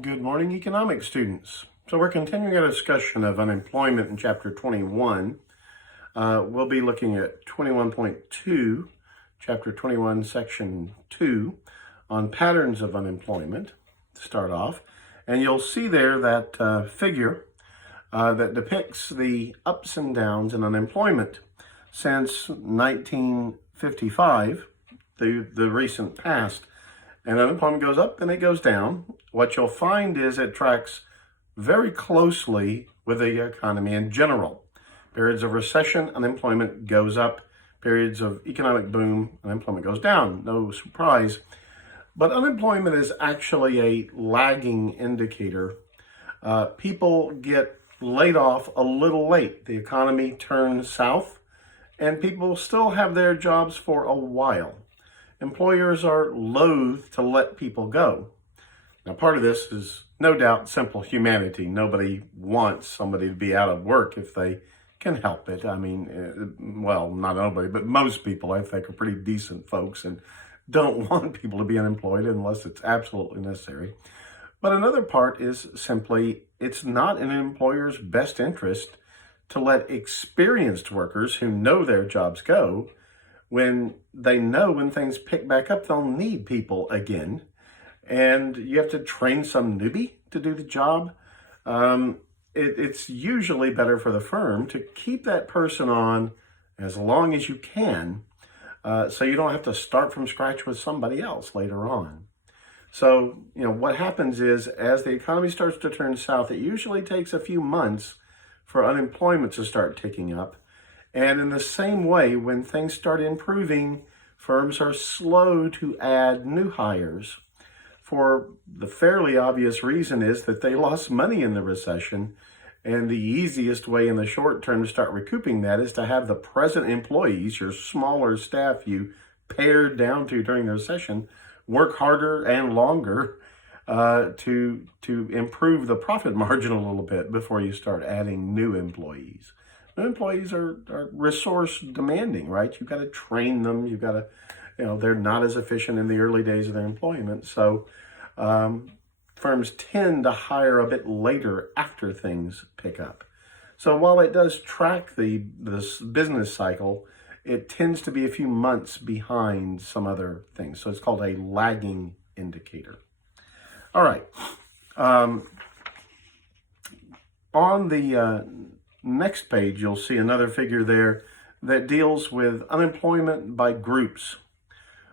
Good morning, economics students. So we're continuing our discussion of unemployment in chapter 21. We'll be looking at 21.2, chapter 21, section 2, on patterns of unemployment to start off. And you'll see there that figure that depicts the ups and downs in unemployment since 1955 through the recent past. And unemployment goes up and it goes down. What you'll find is it tracks very closely with the economy in general. Periods of recession, unemployment goes up. Periods of economic boom, unemployment goes down. No surprise. But unemployment is actually a lagging indicator. People get laid off a little late. The economy turns south and people still have their jobs for a while. Employers are loath to let people go. Now, part of this is no doubt simple humanity. Nobody wants somebody to be out of work if they can help it. I mean, well, not nobody, but most people, I think, are pretty decent folks and don't want people to be unemployed unless it's absolutely necessary. But another part is simply it's not in an employer's best interest to let experienced workers who know their jobs go when they know when things pick back up, they'll need people again. And you have to train some newbie to do the job. It's usually better for the firm to keep that person on as long as you can, so you don't have to start from scratch with somebody else later on. So, what happens is as the economy starts to turn south, it usually takes a few months for unemployment to start ticking up. And in the same way, when things start improving, firms are slow to add new hires for the fairly obvious reason is that they lost money in the recession. And the easiest way in the short term to start recouping that is to have the present employees, your smaller staff you pared down to during the recession, work harder and longer to improve the profit margin a little bit before you start adding new employees. New employees are resource demanding, right? You've got to train them. You've got to, they're not as efficient in the early days of their employment. So firms tend to hire a bit later after things pick up. So while it does track this business cycle, it tends to be a few months behind some other things. So it's called a lagging indicator. All right. On the next page, you'll see another figure there that deals with unemployment by groups.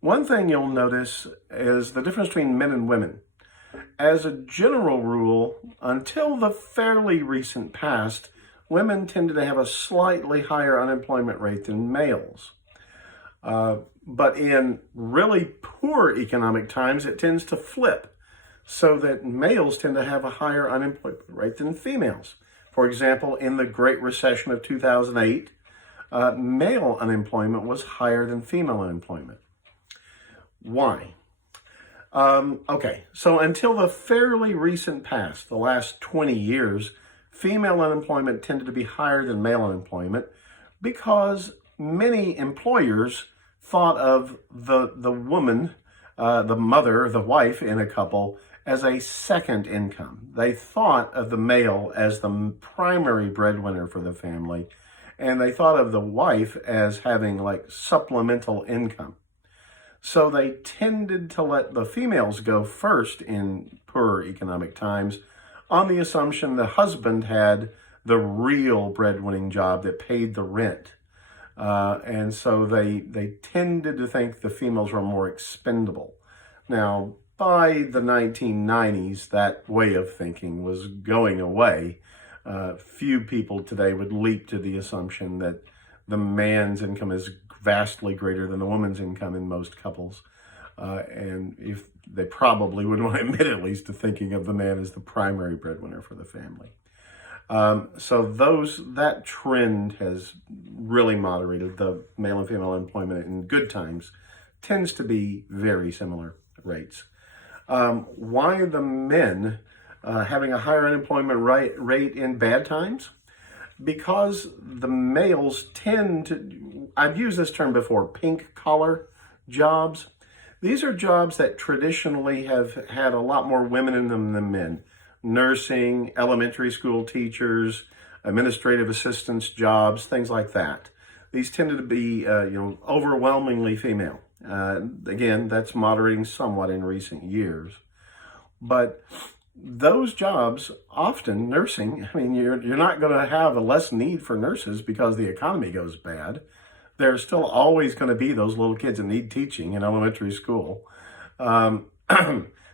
One thing you'll notice is the difference between men and women. As a general rule, until the fairly recent past, women tended to have a slightly higher unemployment rate than males. But in really poor economic times, it tends to flip so that males tend to have a higher unemployment rate than females. For example, in the Great Recession of 2008, male unemployment was higher than female unemployment. Why? Okay, so until the fairly recent past, the last 20 years, female unemployment tended to be higher than male unemployment because many employers thought of the woman, the mother, the wife in a couple, as a second income. They thought of the male as the primary breadwinner for the family, and they thought of the wife as having like supplemental income. So they tended to let the females go first in poor economic times on the assumption the husband had the real breadwinning job that paid the rent. And so they tended to think the females were more expendable. Now, by the 1990s, that way of thinking was going away. Few people today would leap to the assumption that the man's income is vastly greater than the woman's income in most couples. And if they probably would want to admit at least to thinking of the man as the primary breadwinner for the family. So that trend has really moderated. The male and female employment in good times tends to be very similar rates. Why the men having a higher unemployment rate in bad times? Because the males tend to, I've used this term before, pink collar jobs. These are jobs that traditionally have had a lot more women in them than men. Nursing, elementary school teachers, administrative assistants jobs, things like that. These tended to be, overwhelmingly female. Again, that's moderating somewhat in recent years. But those jobs, often nursing, I mean, you're not going to have a less need for nurses because the economy goes bad. There's still always going to be those little kids that need teaching in elementary school.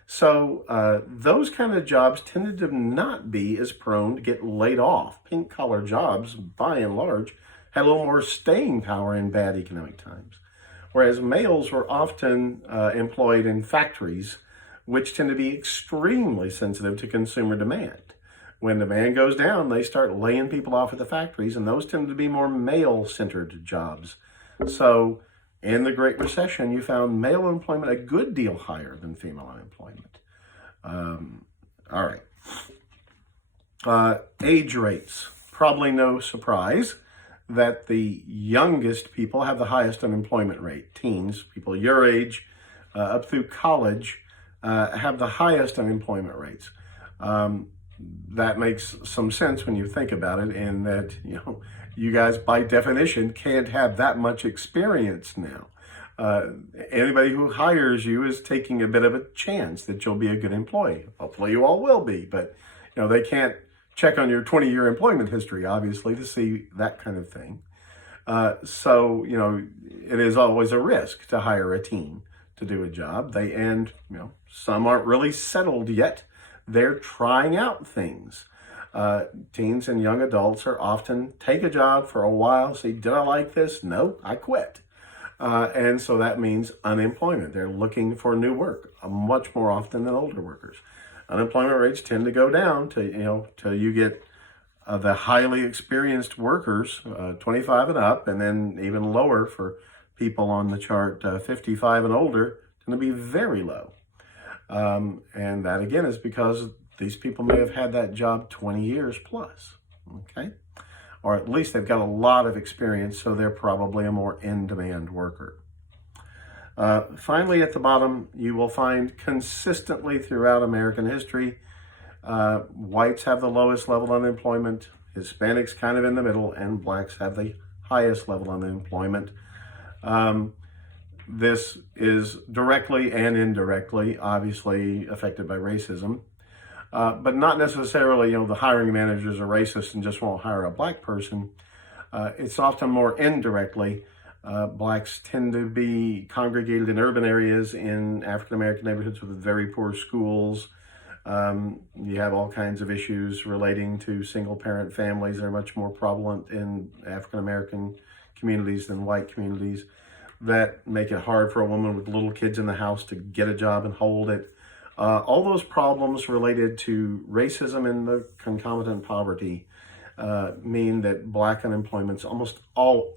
So those kind of jobs tended to not be as prone to get laid off. Pink collar jobs, by and large, had a little more staying power in bad economic times. Whereas males were often employed in factories, which tend to be extremely sensitive to consumer demand. When demand goes down, they start laying people off at the factories, and those tend to be more male-centered jobs. So in the Great Recession, you found male employment a good deal higher than female unemployment. All right. Age rates. Probably no surprise that the youngest people have the highest unemployment rate. Teens, people your age, up through college, have the highest unemployment rates. That makes some sense when you think about it, in that, you guys by definition can't have that much experience now. Anybody who hires you is taking a bit of a chance that you'll be a good employee. Hopefully you all will be, but they can't check on your 20-year employment history, obviously, to see that kind of thing. So it is always a risk to hire a teen to do a job. Some aren't really settled yet. They're trying out things. Teens and young adults are often take a job for a while, say, did I like this? No, I quit. And so that means unemployment. They're looking for new work much more often than older workers. Unemployment rates tend to go down till you get the highly experienced workers, 25 and up, and then even lower for people on the chart, 55 and older, tend to be very low. And that, again, is because these people may have had that job 20 years plus, okay? Or at least they've got a lot of experience, so they're probably a more in-demand worker. Finally, at the bottom, you will find consistently throughout American history, whites have the lowest level of unemployment, Hispanics kind of in the middle, and blacks have the highest level of unemployment. This is directly and indirectly, obviously, affected by racism, but not necessarily, the hiring managers are racist and just won't hire a black person. It's often more indirectly. Blacks tend to be congregated in urban areas, in African-American neighborhoods with very poor schools. You have all kinds of issues relating to single-parent families. They're much more prevalent in African-American communities than white communities, that make it hard for a woman with little kids in the house to get a job and hold it. All those problems related to racism and the concomitant poverty mean that black unemployment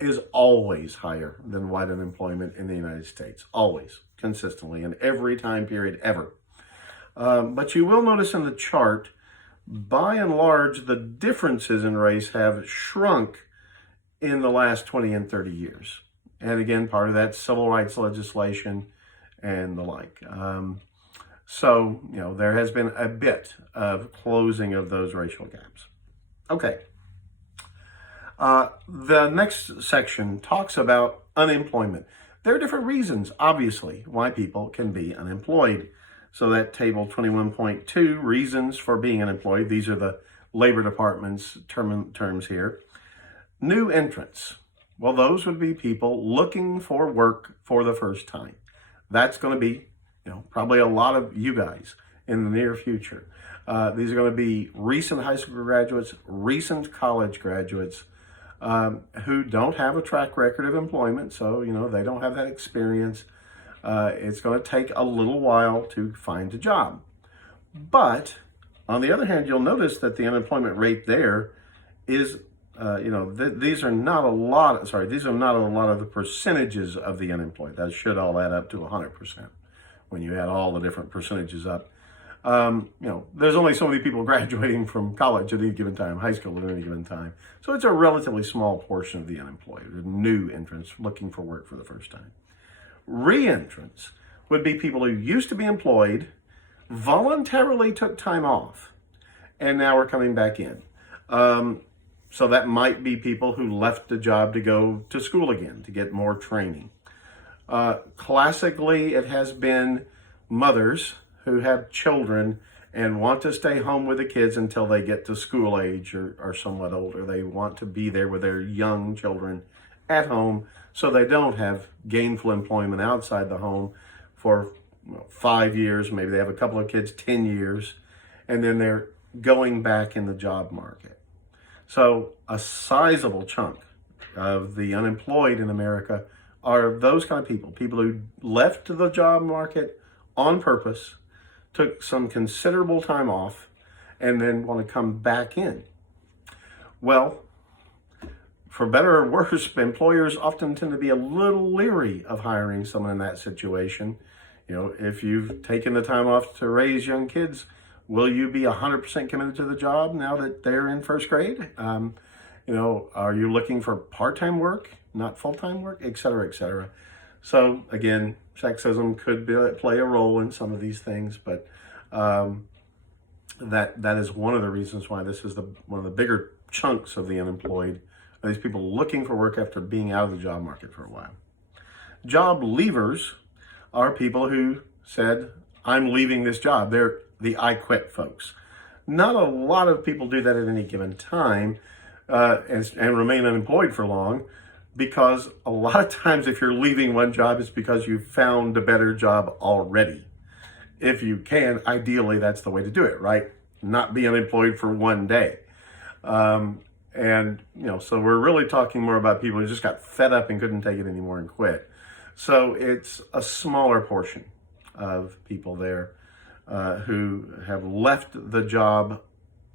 is always higher than white unemployment in the United States. Always, consistently, in every time period ever. But you will notice in the chart, by and large, the differences in race have shrunk in the last 20 and 30 years. And again, part of that civil rights legislation and the like. So there has been a bit of closing of those racial gaps. Okay. The next section talks about unemployment. There are different reasons, obviously, why people can be unemployed. So that table 21.2, reasons for being unemployed. These are the Labor Department's terms here. New entrants. Well, those would be people looking for work for the first time. That's going to be, probably a lot of you guys in the near future. These are going to be recent high school graduates, recent college graduates who don't have a track record of employment. So, they don't have that experience. It's going to take a little while to find a job. But on the other hand, you'll notice that the unemployment rate there is these are not a lot of the percentages of the unemployed. That should all add up to 100% when you add all the different percentages up. There's only so many people graduating from college at any given time, high school at any given time. So it's a relatively small portion of the unemployed, the new entrants looking for work for the first time. Re-entrants, would be people who used to be employed, voluntarily took time off, and now are coming back in. So that might be people who left the job to go to school again, to get more training. Classically, it has been mothers who have children and want to stay home with the kids until they get to school age or are somewhat older. They want to be there with their young children at home so they don't have gainful employment outside the home for 5 years. Maybe they have a couple of kids, 10 years, and then they're going back in the job market. So a sizable chunk of the unemployed in America are those kind of people who left the job market on purpose, took some considerable time off, and then want to come back in. Well, for better or worse, employers often tend to be a little leery of hiring someone in that situation. If you've taken the time off to raise young kids, will you be 100% committed to the job now that they're in first grade? Are you looking for part-time work, not full-time work, et cetera, et cetera? So again, sexism could play a role in some of these things, but that is one of the reasons why this is one of the bigger chunks of the unemployed, are these people looking for work after being out of the job market for a while. Job leavers are people who said, I'm leaving this job. They're the I quit folks. Not a lot of people do that at any given time and remain unemployed for long, because a lot of times if you're leaving one job, it's because you found a better job already. If you can, ideally, that's the way to do it, right? Not be unemployed for one day. So we're really talking more about people who just got fed up and couldn't take it anymore and quit. So it's a smaller portion of people there who have left the job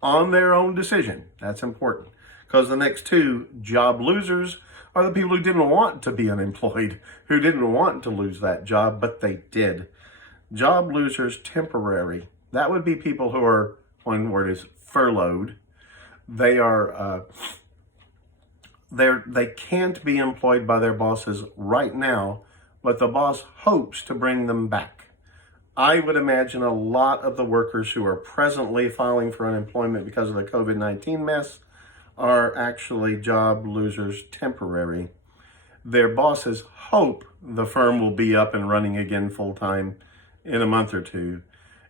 on their own decision. That's important, because the next two, job losers, are the people who didn't want to be unemployed, who didn't want to lose that job, but they did. Job losers, temporary. That would be people who are, one word is furloughed. They are they can't be employed by their bosses right now, but the boss hopes to bring them back. I would imagine a lot of the workers who are presently filing for unemployment because of the COVID-19 mess are actually job losers, temporary. Their bosses hope the firm will be up and running again full-time in a month or two,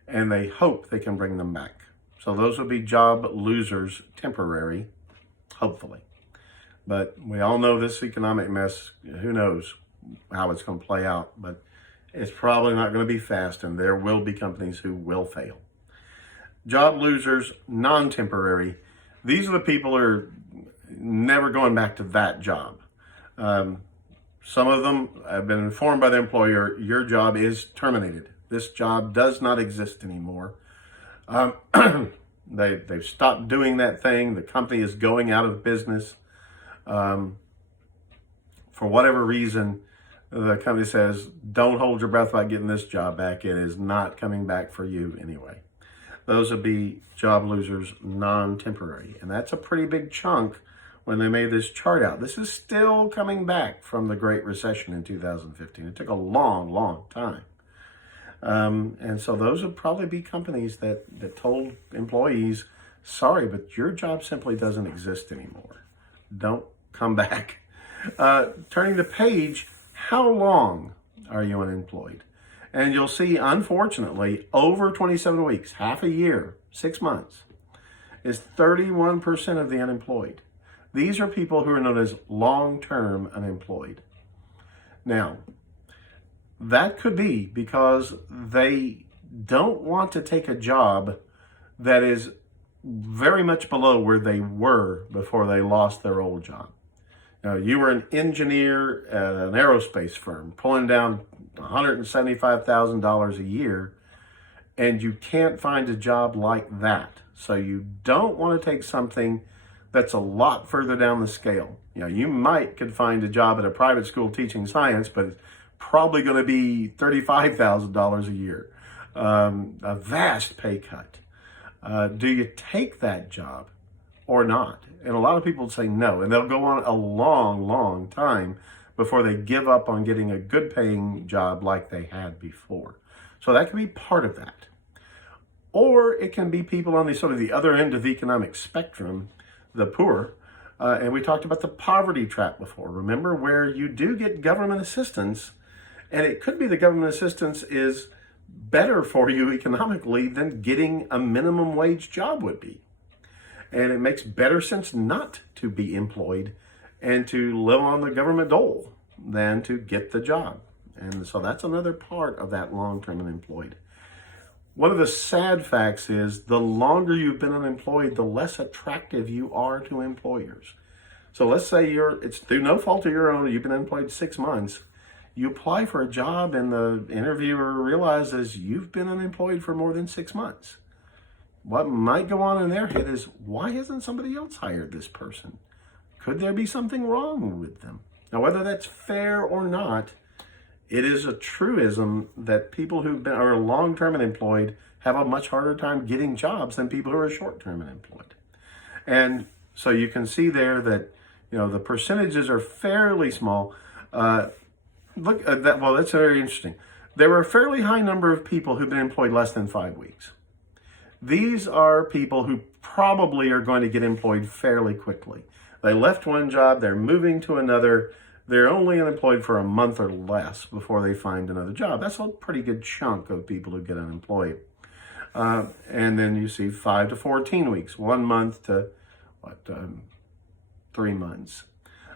and they hope they can bring them back. So those would be job losers, temporary, hopefully. But we all know this economic mess, who knows how it's going to play out, but it's probably not going to be fast, and there will be companies who will fail. Job losers, non-temporary. These are the people who are never going back to that job. Some of them have been informed by the employer, your job is terminated. This job does not exist anymore. They've stopped doing that thing. The company is going out of business. For whatever reason, the company says, don't hold your breath about getting this job back. It is not coming back for you anyway. Those would be job losers, non-temporary. And that's a pretty big chunk when they made this chart out. This is still coming back from the Great Recession in 2015. It took a long, long time. And so those would probably be companies that told employees, sorry, but your job simply doesn't exist anymore. Don't come back. Turning the page, how long are you unemployed? And you'll see, unfortunately, over 27 weeks, half a year, 6 months, is 31% of the unemployed. These are people who are known as long-term unemployed. Now, that could be because they don't want to take a job that is very much below where they were before they lost their old job. Now, you were an engineer at an aerospace firm pulling down $175,000 a year, and you can't find a job like that. So you don't want to take something that's a lot further down the scale. You could find a job at a private school teaching science, but it's probably going to be $35,000 a year, a vast pay cut. Do you take that job or not? And a lot of people say no, and they'll go on a long, long time before they give up on getting a good paying job like they had before. So that can be part of that. Or it can be people on the sort of the other end of the economic spectrum, the poor. And we talked about the poverty trap before. Remember, where you do get government assistance, and it could be the government assistance is better for you economically than getting a minimum wage job would be. And it makes better sense not to be employed and to live on the government dole than to get the job. And so that's another part of that long-term unemployed. One of the sad facts is the longer you've been unemployed, the less attractive you are to employers. So let's say it's through no fault of your own, you've been unemployed 6 months. You apply for a job and the interviewer realizes you've been unemployed for more than 6 months. What might go on in their head is, why hasn't somebody else hired this person? Could there be something wrong with them? Now, whether that's fair or not, it is a truism that people who are long-term unemployed have a much harder time getting jobs than people who are short-term unemployed. And so you can see there that, the percentages are fairly small. Look at that. Well, that's very interesting. There were a fairly high number of people who've been employed less than 5 weeks. These are people who probably are going to get employed fairly quickly. They left one job, they're moving to another. They're only unemployed for a month or less before they find another job. That's a pretty good chunk of people who get unemployed. And then you see 5 to 14 weeks, 1 month to 3 months.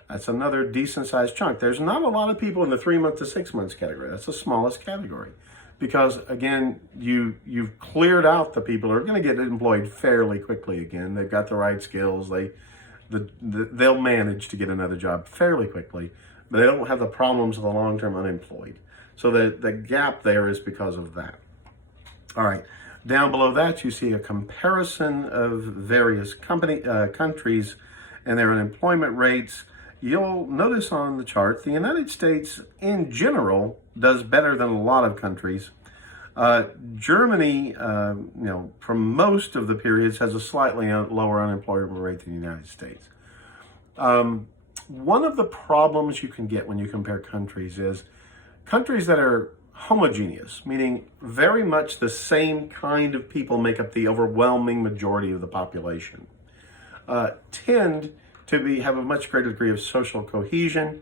That's another decent sized chunk. There's not a lot of people in the 3 month to 6 months category. That's the smallest category. Because again, you've cleared out the people who are going to get employed fairly quickly again. They've got the right skills. They'll manage to get another job fairly quickly, but they don't have the problems of the long-term unemployed. So the gap there is because of that. All right, down below that you see a comparison of various countries and their unemployment rates. You'll notice on the chart, the United States in general does better than a lot of countries. Germany, for most of the periods has a slightly lower unemployment rate than the United States. One of the problems you can get when you compare countries is countries that are homogeneous, meaning very much the same kind of people make up the overwhelming majority of the population, tend to have a much greater degree of social cohesion.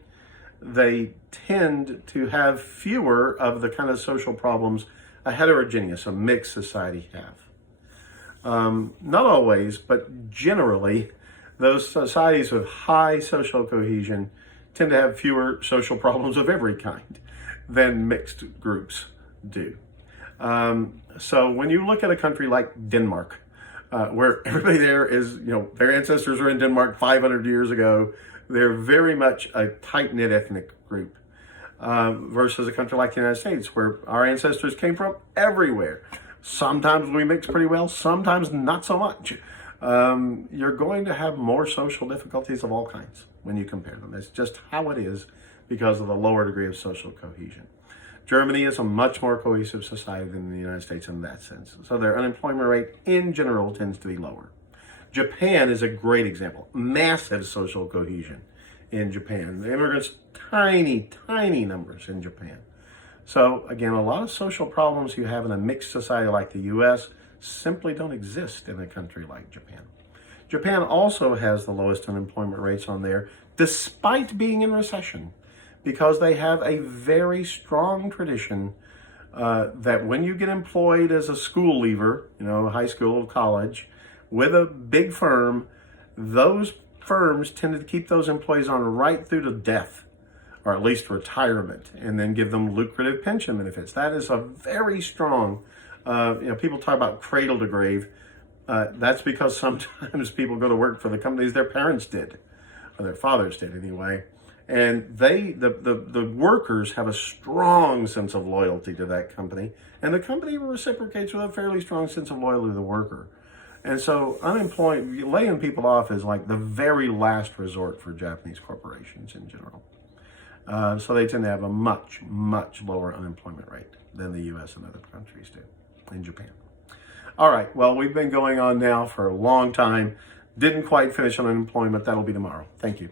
They tend to have fewer of the kind of social problems a heterogeneous, a mixed society have. Not always, but generally, those societies with high social cohesion tend to have fewer social problems of every kind than mixed groups do. So when you look at a country like Denmark, where everybody there is, their ancestors were in Denmark 500 years ago, they're very much a tight-knit ethnic group, versus a country like the United States, where our ancestors came from everywhere. Sometimes we mix pretty well, sometimes not so much. You're going to have more social difficulties of all kinds when you compare them. It's just how it is because of the lower degree of social cohesion. Germany is a much more cohesive society than the United States in that sense. So their unemployment rate in general tends to be lower. Japan is a great example. Massive social cohesion in Japan. The immigrants, tiny, tiny numbers in Japan. So again, a lot of social problems you have in a mixed society like the US simply don't exist in a country like Japan. Japan also has the lowest unemployment rates on there, despite being in recession, because they have a very strong tradition that when you get employed as a school leaver, high school or college, with a big firm, those firms tend to keep those employees on right through to death, or at least retirement, and then give them lucrative pension benefits. That is a very strong, people talk about cradle to grave. That's because sometimes people go to work for the companies their parents did, or their fathers did anyway. And the workers have a strong sense of loyalty to that company, and the company reciprocates with a fairly strong sense of loyalty to the worker. And so laying people off is like the very last resort for Japanese corporations in general. So they tend to have a much, much lower unemployment rate than the US and other countries do in Japan. All right, well, we've been going on now for a long time. Didn't quite finish on unemployment. That'll be tomorrow. Thank you.